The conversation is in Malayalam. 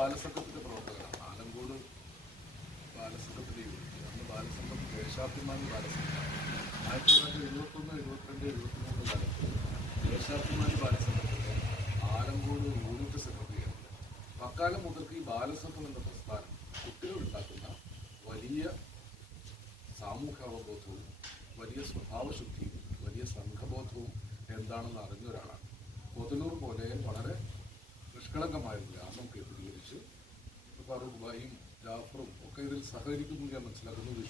ബാലസംഘത്തിന്റെ പ്രവർത്തകനാണ് ആലങ്കോട് ബാലസംഘത്തിന്റെ യൂണിറ്റ് അന്ന് ബാലസംഘം ദേശാഭിമാനി ബാലസംഘം ആയിരത്തി തൊള്ളായിരത്തി എഴുപത്തൊന്ന് എഴുപത്തിരണ്ട് എഴുപത്തിമൂന്ന് കാലത്ത് ദേശാഭിമാനി ബാലസംഘത്തിന്റെ ആലങ്കോട് യൂണിറ്റ് സെക്രട്ടറിയാണ്. അക്കാലം മുതൽക്ക് ഈ ബാലസംഘം എന്ന പ്രസ്ഥാനം കുട്ടികൾ ഉണ്ടാക്കുന്ന വലിയ സാമൂഹ്യ അവബോധവും വലിയ സ്വഭാവശുദ്ധിയും വലിയ സംഘബോധവും എന്താണെന്ന് അറിഞ്ഞ ഒരാളാണ്. പൊതലൂർ പോലെ വളരെ നിഷ്കളങ്കമായ ഗ്രാമം കേന്ദ്രീകരിച്ച് ഫാറൂഖ് ജാഫറും ഒക്കെ ഇതിൽ സഹകരിക്കുന്നു ഞാൻ മനസ്സിലാക്കുന്നു. വിശ്വ